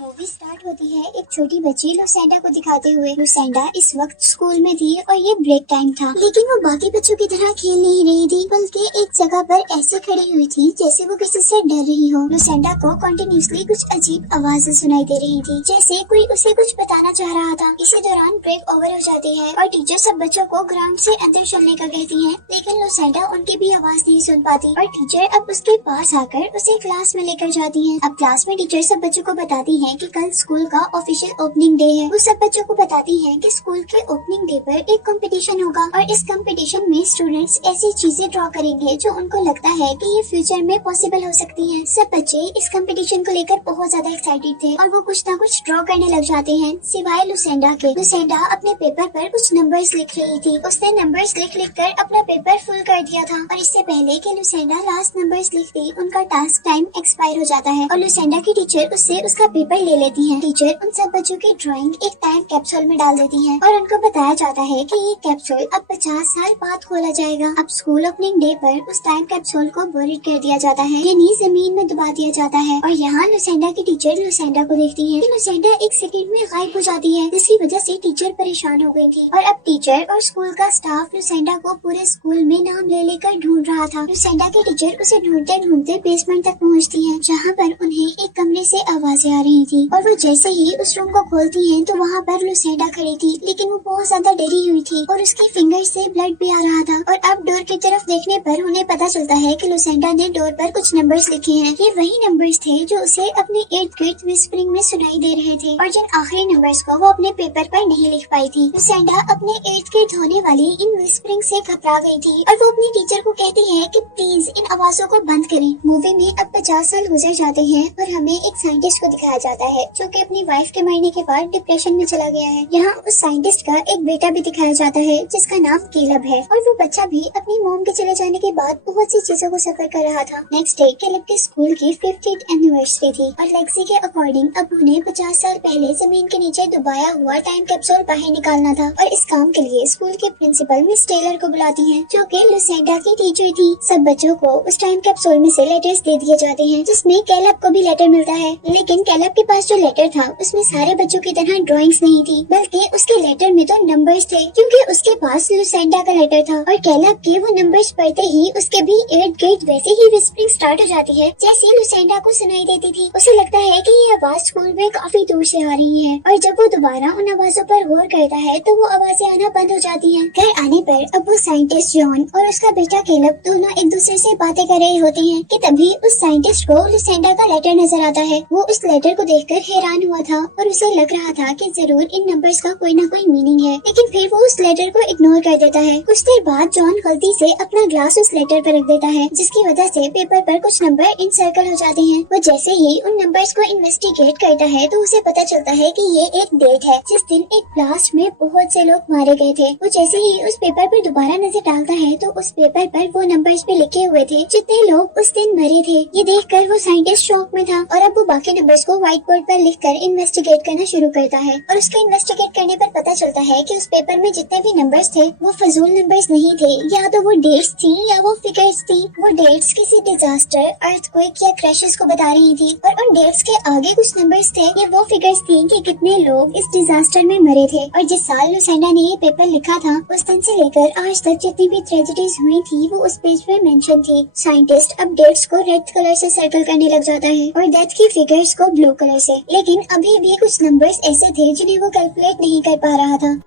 Movie start होती है एक छोटी बच्ची लुसेंडा को दिखाते हुए। लुसेंडा इस वक्त स्कूल में थी और ये ब्रेक टाइम था, लेकिन वो बाकी बच्चों की तरह खेल नहीं रही थी, बल्कि एक जगह पर ऐसे खड़ी हुई थी जैसे वो किसी से डर रही हो। लुसेंडा को कंटिन्यूअसली कुछ अजीब आवाजें सुनाई दे रही थी, जैसे कोई उसे कुछ बताना चाह रहा था। इसी दौरान ब्रेक ओवर हो जाती है और टीचर सब बच्चों को ग्राउंड से अंदर चलने का कहती है, लेकिन लुसेंडा उनकी भी आवाज नहीं सुन पाती और टीचर अब उसके पास आकर उसे क्लास में लेकर जाती है। अब क्लास में टीचर सब बच्चों को बताती है कि कल स्कूल का ऑफिशियल ओपनिंग डे है। वो सब बच्चों को बताती है कि स्कूल के ओपनिंग डे पर एक कंपटीशन होगा और इस कंपटीशन में स्टूडेंट्स ऐसी चीजें ड्रॉ करेंगे जो उनको लगता है कि ये फ्यूचर में पॉसिबल हो सकती हैं। सब बच्चे इस कंपटीशन को लेकर बहुत ज्यादा एक्साइटेड थे और वो कुछ ना कुछ ड्रॉ करने लग जाते हैं, सिवाय लुसेंडा के। लुसेंडा अपने पेपर पर कुछ नंबर्स लिख रही थी। उसने नंबर्स लिख कर अपना पेपर फुल कर दिया था और इससे पहले कि लुसेंडा लास्ट नंबर्स लिखती, उनका टास्क टाइम एक्सपायर हो जाता है और लुसेंडा की टीचर उससे उसका पेपर ले लेती है। टीचर उन सब बच्चों की ड्राइंग एक टाइम कैप्सूल में डाल देती है और उनको बताया जाता है कि ये कैप्सूल अब 50 साल बाद खोला जाएगा। अब स्कूल ओपनिंग डे पर उस टाइम कैप्सूल को बोरिड कर दिया जाता है, यानी जमीन में दबा दिया जाता है। और यहाँ लुसेंडा की टीचर लुसेंडा को देखती है कि लुसेंडा एक सेकंड में गायब हो जाती है, जिसकी वजह से टीचर परेशान हो गई थी। और अब टीचर और स्कूल का स्टाफ लुसेंडा को पूरे स्कूल में नाम ले लेकर ढूंढ रहा था। लुसेंडा की टीचर उसे ढूंढते ढूंढते बेसमेंट तक पहुँचती है, जहाँ पर उन्हें एक कमरे से आवाजें आ रही थी और वो जैसे ही उस रूम को खोलती हैं तो वहाँ पर लुसेंडा खड़ी थी, लेकिन वो बहुत ज्यादा डरी हुई थी और उसकी फिंगर से ब्लड भी आ रहा था। और अब डोर की तरफ देखने पर उन्हें पता चलता है कि लुसेंडा ने डोर पर कुछ नंबर्स लिखे हैं। ये वही नंबर्स थे जो उसे अपने इर्द गिर्द विस्परिंग में सुनाई दे रहे थे और जिन आखिरी नंबर्स को वो अपने पेपर पर नहीं लिख पाई थी। लुसेंडा अपने इर्द गिर्द होने वाली इन विस्परिंग से घबरा गई थी और वो अपनी टीचर को कहती है कि प्लीज इन आवाजों को बंद करें। मूवी में अब 50 साल गुजर जाते हैं और हमें एक साइंटिस्ट को दिखाया जाता है जो कि अपनी वाइफ के मरने के बाद डिप्रेशन में चला गया है। यहाँ उस साइंटिस्ट का एक बेटा भी दिखाया जाता है जिसका नाम कैलब है और वो बच्चा भी अपनी मॉम के चले जाने के बाद बहुत सी चीजों को सफर कर रहा था। नेक्स्ट डे कैलब के स्कूल की 50th एनिवर्सरी थी और लेक्सी के अकॉर्डिंग अब उन्हें 50 साल पहले जमीन के नीचे डुबाया हुआ टाइम कैप्सूल बाहर निकालना था और इस काम के लिए स्कूल के प्रिंसिपल मिस टेलर को बुलाती है, जो कि लुसेंडा की टीचर थी। सब बच्चों को उस टाइम कैप्सूल में से लेटर्स दे दिए जाते हैं, जिसमें कैलब को भी लेटर मिलता है, लेकिन कैलब के पास जो लेटर था उसमें सारे बच्चों की तरह ड्राइंग्स नहीं थी, बल्कि उसके लेटर में तो नंबर्स थे, क्योंकि उसके पास लुसेंडा का लेटर था। और कैलब के वो नंबर्स पढ़ते ही उसके भी इर्द गिर्द वैसे ही विस्परिंग स्टार्ट हो जाती है जैसे लुसेंडा को सुनाई देती थी। उसे लगता है कि ये आवाज स्कूल में काफी दूर से आ रही है और जब वो दोबारा उन आवाजों पर गौर करता है तो वो आवाजें आना बंद हो जाती हैं। घर आने पर अब वो साइंटिस्ट जॉन और उसका बेटा कैलब दोनों एक दूसरे से बातें कर रहे होते हैं कि तभी उस साइंटिस्ट को लुसेंडा का लेटर नजर आता है। वो उस लेटर को देखकर हैरान हुआ था और उसे लग रहा था कि जरूर इन नंबर्स का कोई ना कोई मीनिंग है, लेकिन फिर वो उस लेटर को इग्नोर कर देता है। कुछ देर बाद जॉन गलती से अपना ग्लास उस लेटर पर रख देता है, जिसकी वजह से पेपर पर कुछ नंबर इनसर्कल हो जाते हैं। वो जैसे ही उन नंबर्स को इन्वेस्टिगेट करता है तो उसे पता चलता है कि ये एक डेट है जिस दिन एक ब्लास्ट में बहुत से लोग मारे गए थे। वो जैसे ही उस पेपर पर दोबारा नजर डालता है तो उस पेपर पर वो नंबर्स पे लिखे हुए थे जितने लोग उस दिन मरे थे। ये देखकर वो साइंटिस्ट शॉक में था और अब वो बाकी नंबर्स को व्हाइट बोर्ड पर लिखकर इन्वेस्टिगेट करना शुरू करता है और उसके इन्वेस्टिगेट करने पर पता चलता है कि उस पेपर में जितने भी नंबर्स थे वो फजूल नंबर्स नहीं थे, या तो वो डेट्स थी या वो फिगर्स थी। वो डेट्स किसी डिजास्टर, अर्थक्वेक या क्रैशेस को बता रही थी और उन डेट्स के आगे कुछ नंबर्स थे, ये वो फिगर्स थी कि कितने लोग इस डिजास्टर में मरे थे। और जिस साल लुसेंडा ने ये पेपर लिखा था उस दिन से लेकर आज तक जितनी भी ट्रेजेडीज हुई थी वो उस पेज पे मेंशन थी। साइंटिस्ट अब डेट्स को रेड कलर से सर्कल करने लग जाता है और डेथ की फिगर्स को ब्लू कलर से, लेकिन अभी भी कुछ नंबर्स ऐसे थे जिन्हें वो कैलकुलेट नहीं कर पा रहा था।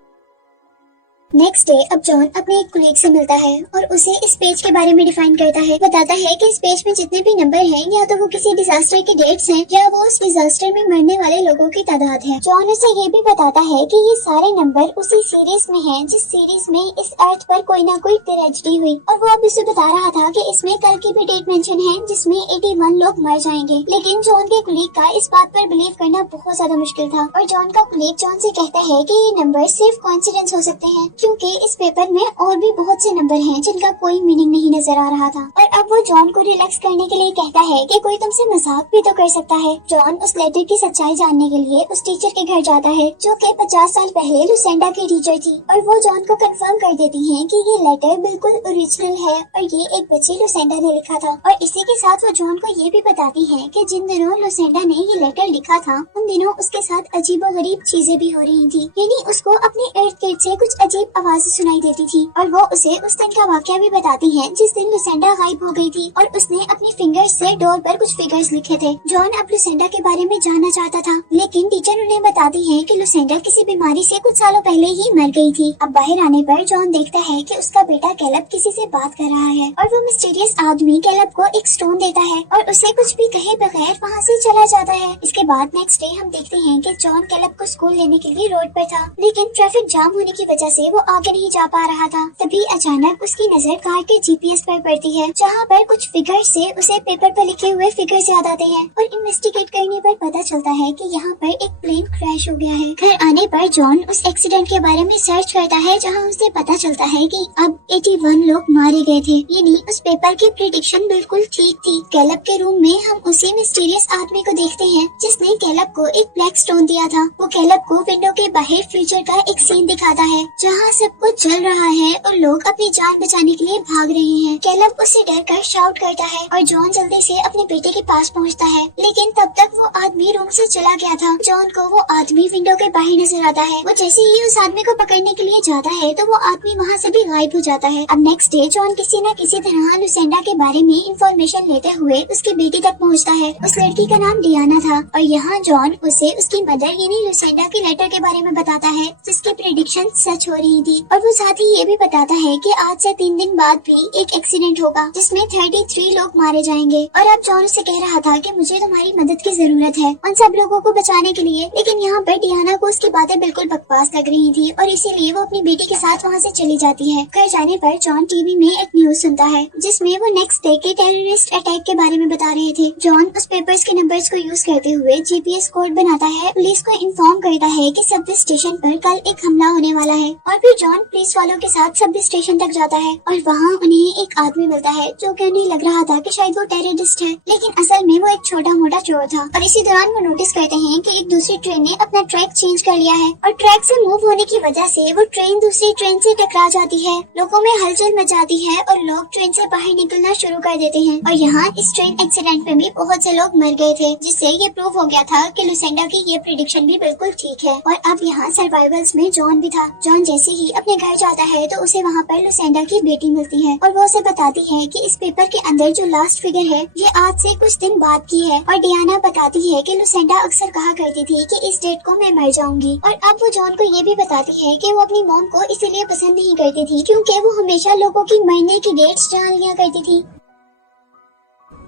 नेक्स्ट डे अब जॉन अपने एक कोलीग से मिलता है और उसे इस पेज के बारे में डिफाइन करता है। बताता है कि इस पेज में जितने भी नंबर हैं या तो वो किसी डिजास्टर की डेट्स हैं या वो उस डिजास्टर में मरने वाले लोगों की तादाद है। जॉन उसे ये भी बताता है कि ये सारे नंबर उसी सीरीज में हैं जिस सीरीज में इस अर्थ पर कोई ना कोई ट्रेजेडी हुई, और वो अब उसे बता रहा था कि इसमें कल की भी डेट मेंशन है जिसमें 81 लोग मर जाएंगे। लेकिन जॉन के कोलीग का इस बात पर बिलीव करना बहुत ज्यादा मुश्किल था और जॉन का कोलीग जॉन से कहता है कि ये नंबर सिर्फ कोइंसिडेंस हो सकते हैं, क्योंकि इस पेपर में और भी बहुत से नंबर हैं जिनका कोई मीनिंग नहीं नजर आ रहा था। और अब वो जॉन को रिलैक्स करने के लिए कहता है कि कोई तुमसे मजाक भी तो कर सकता है। जॉन उस लेटर की सच्चाई जानने के लिए उस टीचर के घर जाता है जो कि 50 साल पहले लुसेंडा की टीचर थी, और वो जॉन को कंफर्म कर देती हैं कि ये लेटर बिल्कुल ओरिजिनल है और ये एक बच्ची लुसेंडा ने लिखा था। और इसी के साथ वो जॉन को ये भी बताती है कि जिन दिनों लुसेंडा ने ये लेटर लिखा था उन दिनों उसके साथ अजीबोगरीब चीजें भी हो रही थी, यानी उसको अपने इर्द गिर्द से कुछ अजीब आवाजें सुनाई देती थी। और वो उसे उस दिन का वाकया भी बताती है जिस दिन लुसेंडा गायब हो गई थी और उसने अपनी फिंगर्स से डोर पर कुछ फिगर्स लिखे थे। जॉन अब लुसेंडा के बारे में जानना चाहता था, लेकिन टीचर उन्हें बताती है कि लुसेंडा किसी बीमारी से कुछ सालों पहले ही मर गई थी। अब बाहर आने पर जॉन देखता है कि उसका बेटा कैलब किसी से बात कर रहा है और वो मिस्टीरियस आदमी कैलब को एक स्टोन देता है और उसे कुछ भी कहे बगैर वहाँ से चला जाता है। इसके बाद नेक्स्ट डे हम देखते हैं कि जॉन कैलब को स्कूल लेने के लिए रोड पर था, लेकिन ट्रैफिक जाम होने की वजह से वो आगे नहीं जा पा रहा था। तभी अचानक उसकी नजर कार के जीपीएस पर पड़ती है, जहाँ पर कुछ फिगर से उसे पेपर पर लिखे हुए फिगर्स याद आते हैं और इन्वेस्टिगेट करने पर पता चलता है कि यहाँ पर एक प्लेन क्रैश हो गया है। घर आने पर जॉन उस एक्सीडेंट के बारे में सर्च करता है, जहाँ उसे पता चलता है कि अब 81 लोग मारे गए थे, यानी उस पेपर की प्रेडिक्शन बिल्कुल ठीक थी। कैलब के रूम में हम उसी मिस्टीरियस आदमी को देखते हैं जिसने कैलब को एक ब्लैक स्टोन दिया था। वो कैलब को विंडो के बाहर फ्यूचर का एक सीन दिखाता है जहाँ सब कुछ जल रहा है और लोग अपनी जान बचाने के लिए भाग रहे हैं। कैलब उससे डर कर शाउट करता है और जॉन जल्दी से अपने बेटे के पास पहुँचता है, लेकिन तब तक वो आदमी रूम से चला गया था। जॉन को वो आदमी विंडो के बाहर नजर आता है। वो जैसे ही उस आदमी को पकड़ने के लिए जाता है तो वो आदमी वहाँ से भी गायब हो जाता है। अब नेक्स्ट डे जॉन किसी न किसी तरह लुसेंडा के बारे में इंफॉर्मेशन लेते हुए उसकी बेटी तक पहुँचता है। उस लड़की का नाम डियाना था और यहाँ जॉन उसे उसकी मदर यानी लुसेंडा के लेटर के बारे में बताता है जिसकी प्रेडिक्शन सच हो रही थी। और वो साथ ही ये भी बताता है कि आज से 3 दिन बाद भी एक एक्सीडेंट होगा जिसमें 33 लोग मारे जाएंगे। और अब जॉन उससे कह रहा था कि मुझे तुम्हारी मदद की जरूरत है उन सब लोगों को बचाने के लिए, लेकिन यहाँ पर डियाना को उसकी बातें बिल्कुल बकवास लग रही थी और इसीलिए वो अपनी बेटी के साथ वहाँ से चली जाती है। घर जाने पर जॉन टीवी में एक न्यूज सुनता है जिसमें वो नेक्स्ट डे के टेररिस्ट अटैक के बारे में बता रहे थे। जॉन उस पेपर्स के नंबर्स को यूज करते हुए जीपीएस कोड बनाता है, पुलिस को इन्फॉर्म करता है कि सबवे स्टेशन पर कल एक हमला होने वाला है। और फिर जॉन पुलिस वालों के साथ सबवे स्टेशन तक जाता है और वहाँ उन्हें एक आदमी मिलता है जो कि उन्हें लग रहा था कि शायद वो टेररिस्ट है, लेकिन असल में वो एक छोटा मोटा चोर था। और इसी दौरान वो नोटिस करते हैं कि एक दूसरी ट्रेन ने अपना ट्रैक चेंज कर लिया है और ट्रैक से मूव होने की वजह से वो ट्रेन दूसरी ट्रेन से टकरा जाती है। लोगों में हलचल मच जाती है और लोग ट्रेन से बाहर निकलना शुरू कर देते हैं। और यहाँ इस ट्रेन एक्सीडेंट में भी बहुत से लोग मर गए थे, जिससे ये प्रूव हो गया था कि लुसेंडा की ये प्रेडिक्शन भी बिल्कुल ठीक है। और अब यहाँ सर्वाइवल्स में जॉन भी था। जॉन जैसे ही अपने घर जाता है तो उसे वहाँ पर लुसेंडा की बेटी मिलती है और वो उसे बताती है कि इस पेपर के अंदर जो लास्ट फिगर है ये आज से कुछ दिन बाद की है। और डियाना बताती है कि लुसेंडा अक्सर कहा करती थी कि इस डेट को मैं मर जाऊंगी। और अब वो जॉन को ये भी बताती है कि वो अपनी मॉम को इसीलिए पसंद नहीं करती थी क्योंकि वो हमेशा लोगों की मरने की डेट्स जान लिया करती थी।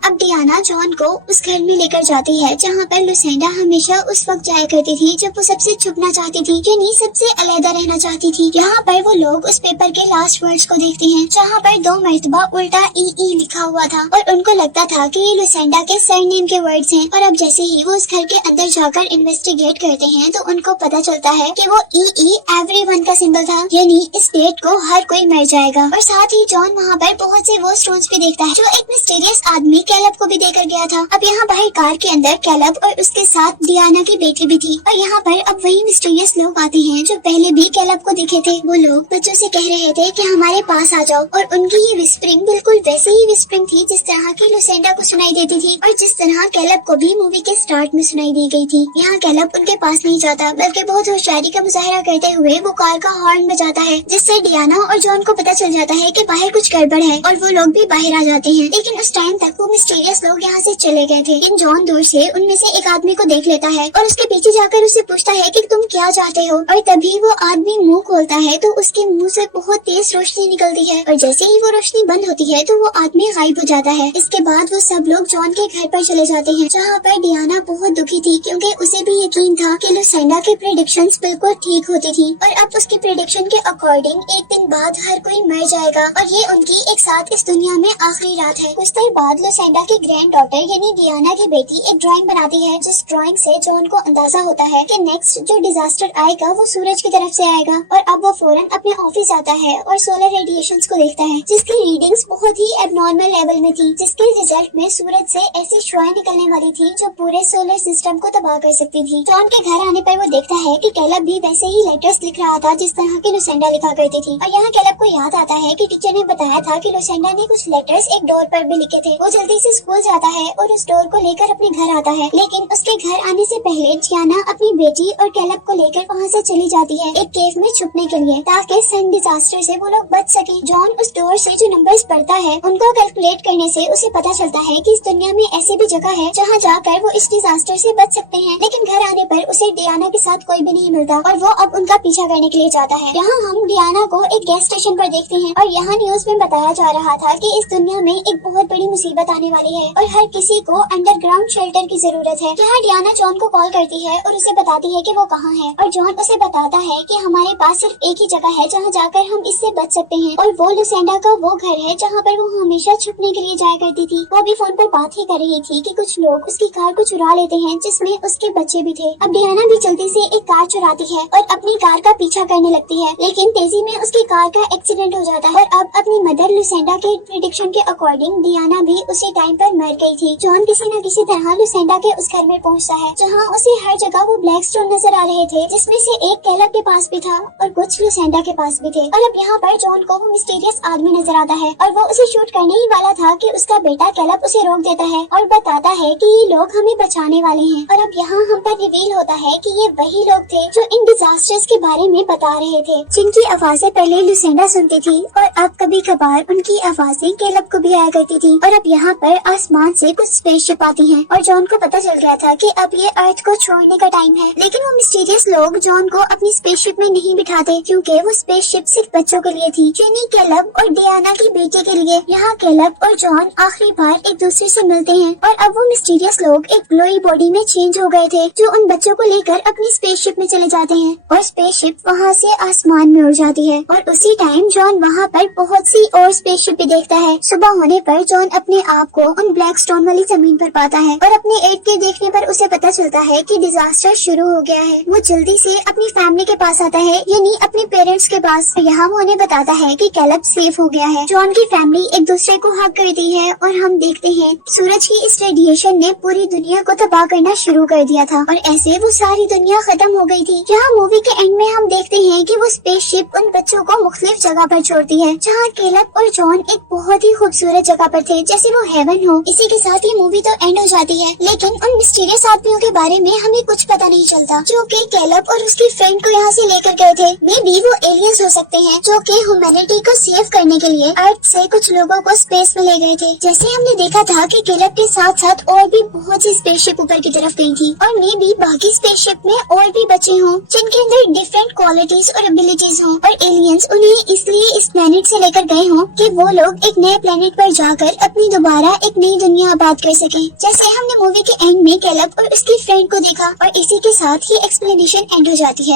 अब डियाना जॉन को उस घर में लेकर जाती है जहाँ पर लुसेंडा हमेशा उस वक्त जाया करती थी जब वो सबसे छुपना चाहती थी, यानी सबसे अलग रहना चाहती थी। यहाँ पर वो लोग उस पेपर के लास्ट वर्ड्स को देखते हैं जहाँ पर 2 मरतबा उल्टा ई लिखा हुआ था और उनको लगता था कि ये लुसेंडा के सरनेम के वर्ड्स हैं। और अब जैसे ही वो उस घर के अंदर जाकर इन्वेस्टिगेट करते हैं तो उनको पता चलता है कि वो ई एवरीवन का सिंबल था, यानी इस डेट को हर कोई मर जाएगा। और साथ ही जॉन वहाँ पर बहुत से वो स्टोन्स भी देखता है जो एक मिस्टीरियस आदमी कैलब को भी देकर गया था। अब यहाँ बाहर कार के अंदर कैलब और उसके साथ डियाना की बेटी भी थी। और यहाँ पर अब वही मिस्टीरियस लोग आते हैं जो पहले भी कैलब को दिखे थे। वो लोग बच्चों से कह रहे थे कि हमारे पास आ जाओ और उनकी ये विस्परिंग बिल्कुल वैसे ही विस्परिंग थी जिस तरह की लुसेंडा को सुनाई देती थी और जिस तरह कैलब को भी मूवी के स्टार्ट में सुनाई दी गई थी। यहाँ कैलब उनके पास नहीं जाता बल्कि बहुत होशियारी का मुजाहरा करते हुए वो कार का हॉर्न बजाता है, जिससे डियाना और जॉन को पता चल जाता है कि बाहर कुछ गड़बड़ है और वो लोग भी बाहर आ जाते हैं। लेकिन उस टाइम तक वो मिस्टीरियस लोग यहाँ से चले गए थे। लेकिन जॉन दूर से उनमें से एक आदमी को देख लेता है और उसके पीछे जाकर उससे पूछता है कि तुम क्या चाहते हो। और तभी वो आदमी मुंह खोलता है तो उसके मुंह से बहुत तेज रोशनी निकलती है और जैसे ही वो रोशनी बंद होती है तो वो आदमी गायब हो जाता है। इसके बाद वो सब लोग जॉन के घर पर चले जाते हैं जहाँ पर डियाना बहुत दुखी थी क्योंकि उसे भी यकीन था कि लुसेंडा की प्रेडिक्शंस बिल्कुल ठीक होती थी। और अब उसकी प्रेडिक्शन के अकॉर्डिंग एक दिन बाद हर कोई मर जाएगा और ये उनकी एक साथ इस दुनिया में आखिरी रात है। कुछ देर बाद लुसेंडा लुसेंडा की ग्रैंड डॉटर यानी डियाना की बेटी एक ड्राइंग बनाती है, जिस ड्राइंग से जॉन को अंदाजा होता है कि नेक्स्ट जो डिजास्टर आएगा वो सूरज की तरफ से आएगा। और अब वो फौरन अपने ऑफिस आता है और सोलर रेडिएशंस को देखता है, जिसकी रीडिंग्स बहुत ही एबनॉर्मल लेवल में थी, जिसके रिजल्ट में सूरज से ऐसी शुआएं निकलने वाली थी जो पूरे सोलर सिस्टम को तबाह कर सकती थी। जॉन के घर आने पर वो देखता है कि कैलब भी वैसे ही लेटर्स लिख रहा था जिस तरह की लुसेंडा लिखा करती थी। और यहाँ कैलब को याद आता है कि टीचर ने बताया था कि लुसेंडा ने कुछ लेटर्स एक डोर पर भी लिखे थे। वो जल्दी से स्कूल जाता है और उस डोर को लेकर अपने घर आता है, लेकिन उसके घर आने से पहले डियाना अपनी बेटी और कैलब को लेकर वहाँ से चली जाती है एक केव में छुपने के लिए, ताकि सन डिजास्टर से वो लोग बच सके। जॉन उस डोर से जो नंबर्स पढ़ता है उनको कैलकुलेट करने से उसे पता चलता है कि इस दुनिया में ऐसी भी जगह है जहाँ जाकर वो इस डिजास्टर से बच सकते हैं। लेकिन घर आने पर उसे डियाना के साथ कोई भी नहीं मिलता और वो अब उनका पीछा करने के लिए जाता है। यहाँ हम डियाना को एक गैस स्टेशन पर देखते हैं और यहाँ न्यूज में बताया जा रहा था कि इस दुनिया में एक बहुत बड़ी मुसीबत आने वाली है और हर किसी को अंडरग्राउंड शेल्टर की जरूरत है। यहाँ डियाना जॉन को कॉल करती है और उसे बताती है कि वो कहाँ है, और जॉन उसे बताता है कि हमारे पास सिर्फ एक ही जगह है जहाँ जाकर हम इससे बच सकते हैं, और वो लुसेंडा का वो घर है जहाँ पर वो हमेशा छुपने के लिए जाया करती थी। वो भी फोन पर बात ही कर रही थी कि कुछ लोग उसकी कार को चुरा लेते हैं जिसमें उसके बच्चे भी थे। अब डियाना भी जल्दी से एक कार चुराती है और अपनी कार का पीछा करने लगती है, लेकिन तेजी में उसकी कार का एक्सीडेंट हो जाता है और अब अपनी मदर लुसेंडा के प्रेडिक्शन के अकॉर्डिंग डियाना भी उसी टाइम पर मर गई थी। जॉन किसी न किसी तरह लुसेंडा के उस घर में पहुंचता है जहां उसे हर जगह वो ब्लैक स्टोन नजर आ रहे थे, जिसमें से एक कैलब के पास भी था और कुछ लुसेंडा के पास भी थे। और अब यहाँ पर जॉन को वो मिस्टीरियस आदमी नजर आता है और वो उसे शूट करने ही वाला था कि उसका बेटा कैलब उसे रोक देता है और बताता है कि ये लोग हमें बचाने वाले हैं। और अब यहाँ हम पर रिवील होता है कि ये वही लोग थे जो इन डिजास्टर्स के बारे में बता रहे थे, जिनकी आवाजें पहले लुसेंडा सुनती थी और अब कभी कभार उनकी आवाजें कैलब को भी आया करती थी। और अब यहाँ पर आसमान से कुछ स्पेसशिप आती हैं और जॉन को पता चल गया था कि अब ये अर्थ को छोड़ने का टाइम है। लेकिन वो मिस्टीरियस लोग जॉन को अपनी स्पेसशिप में नहीं बिठाते, क्योंकि वो स्पेसशिप सिर्फ बच्चों के लिए थी, यानी कैलब और डियाना की बेटी के लिए। यहाँ कैलब और जॉन आखिरी बार एक दूसरे से मिलते हैं और अब वो मिस्टीरियस लोग एक ग्लोई बॉडी में चेंज हो गए थे जो उन बच्चों को लेकर अपनी स्पेसशिप में चले जाते हैं और स्पेसशिप वहाँ से आसमान में उड़ जाती है। और उसी टाइम जॉन वहाँ पर बहुत सी और स्पेसशिप भी देखता है। सुबह होने पर जॉन अपने आप को उन ब्लैक स्टोन वाली जमीन पर पाता है और अपने इर्द गिर्द देखने पर उसे पता चलता है कि डिजास्टर शुरू हो गया है। वो जल्दी से अपनी फैमिली के पास आता है, यानी अपने पेरेंट्स के पास। यहाँ वो उन्हें बताता है कि कैलब सेफ हो गया है। जॉन की फैमिली एक दूसरे को हग करती है और हम देखते हैं सूरज की इस रेडिएशन ने पूरी दुनिया को तबाह करना शुरू कर दिया था और ऐसे वो सारी दुनिया खत्म हो गई थी। यहाँ मूवी के एंड में हम देखते हैं कि वो स्पेसशिप उन बच्चों को मुख्तलिफ जगह पर छोड़ती है, जहाँ कैलब और जॉन एक बहुत ही खूबसूरत जगह पर थे, जैसे वो हेवन हो। इसी के साथ ये मूवी तो एंड हो जाती है, लेकिन उन मिस्टीरियस आदमियों के बारे में हमें कुछ पता नहीं चलता जो कि कैलब और उसकी फ्रेंड को यहाँ से लेकर गए थे। मे बी वो एलियंस हो सकते हैं जो कि ह्यूमैनिटी को सेव करने के लिए अर्थ से कुछ लोगों को स्पेस में ले गए थे। जैसे हमने देखा था कि कैलब के साथ साथ और भी बहुत सी स्पेसशिप ऊपर की तरफ गई थी और मे बी बाकी स्पेसशिप में और भी बचे हों जिनके अंदर डिफरेंट क्वालिटीज और एबिलिटीज हों और एलियंस उन्हें इसलिए इस प्लेनेट से लेकर गए हों कि वो लोग एक नए प्लेनेट पर जाकर अपनी दोबारा एक नई दुनिया आबाद कर सके। जैसे हमने मूवी के एंड में कैलब और उसकी फ्रेंड को देखा और इसी के साथ ही एक्सप्लेनेशन एंड हो जाती है।